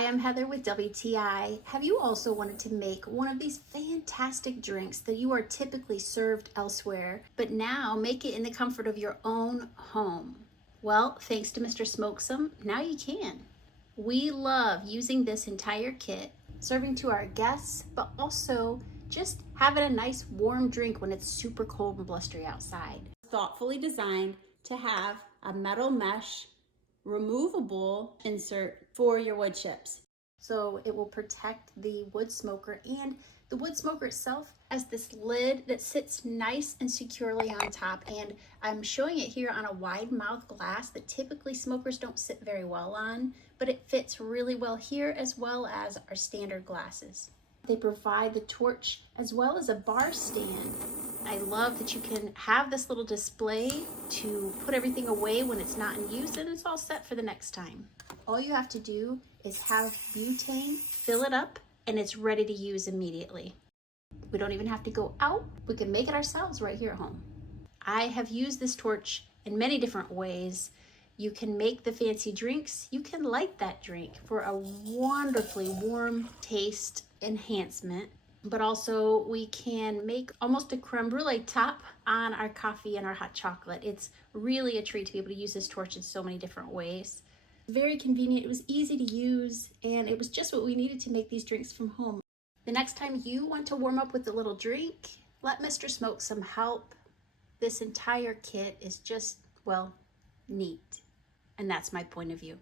Hi, I'm Heather with WTI. Have you also wanted to make one of these fantastic drinks that you are typically served elsewhere, but now make it in the comfort of your own home? Well, thanks to Mr. SMOKESOME, now you can. We love using this entire kit, serving to our guests, but also just having a nice warm drink when it's super cold and blustery outside. Thoughtfully designed to have a metal mesh removable insert for your wood chips. So it will protect the wood smoker, and the wood smoker itself has this lid that sits nice and securely on top. And I'm showing it here on a wide mouth glass that typically smokers don't sit very well on, but it fits really well here as well as our standard glasses. They provide the torch as well as a bar stand. I love that you can have this little display to put everything away when it's not in use, and it's all set for the next time. All you have to do is have butane, fill it up, and it's ready to use immediately. We don't even have to go out. We can make it ourselves right here at home. I have used this torch in many different ways. You can make the fancy drinks. You can light that drink for a wonderfully warm taste enhancement. But also we can make almost a creme brulee top on our coffee and our hot chocolate. It's really a treat to be able to use this torch in so many different ways. Very convenient, it was easy to use, and it was just what we needed to make these drinks from home. The next time you want to warm up with a little drink, let Mr. SMOKESOME help. This entire kit is just, well, neat. And that's my point of view.